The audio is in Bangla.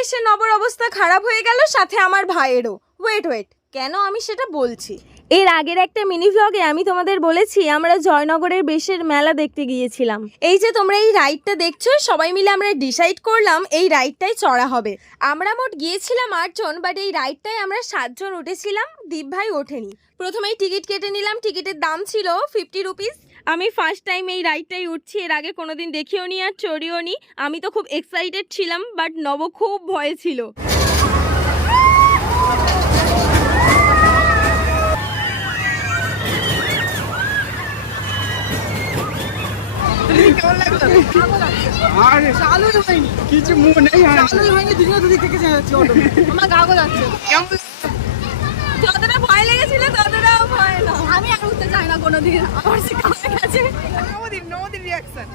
এসে নবর অবস্থা খারাপ হয়ে গেল, সাথে আমার ভাইয়েরও। ওয়েট, কেন আমি সেটা বলছি। এর আগের একটা মিনি ভ্লগে আমি তোমাদের বলেছি আমরা জয়নগরের বেশের মেলা দেখতে গিয়েছিলাম। এই যে তোমরা এই রাইডটা দেখছো, সবাই মিলে আমরা ডিসাইড করলাম এই রাইডটাই চড়া হবে। আমরা মোট গিয়েছিলাম 8 জন, বাট এই রাইডটায় আমরা 7 জন উঠেছিলাম, দীপ ভাই ওঠেনি। প্রথমেই টিকিট কেটে নিলাম, টিকিটের দাম ছিল 50 রুপিস। আমি ফার্স্ট টাইম এই রাইডটাই উঠছি, এর আগে কোনোদিন দেখিও নি আর চড়িও নি। আমি তো খুব এক্সাইটেড ছিলাম, বাট নব খুব ভয়ে ছিল। কিছু মুখ নেই যতটা ভয় লেগেছিল ততটাও ভয় না। আমি আর উঠতে চাই না কোনোদিন, আমার সে কাছে গেছে। নদীর রিয়াকশন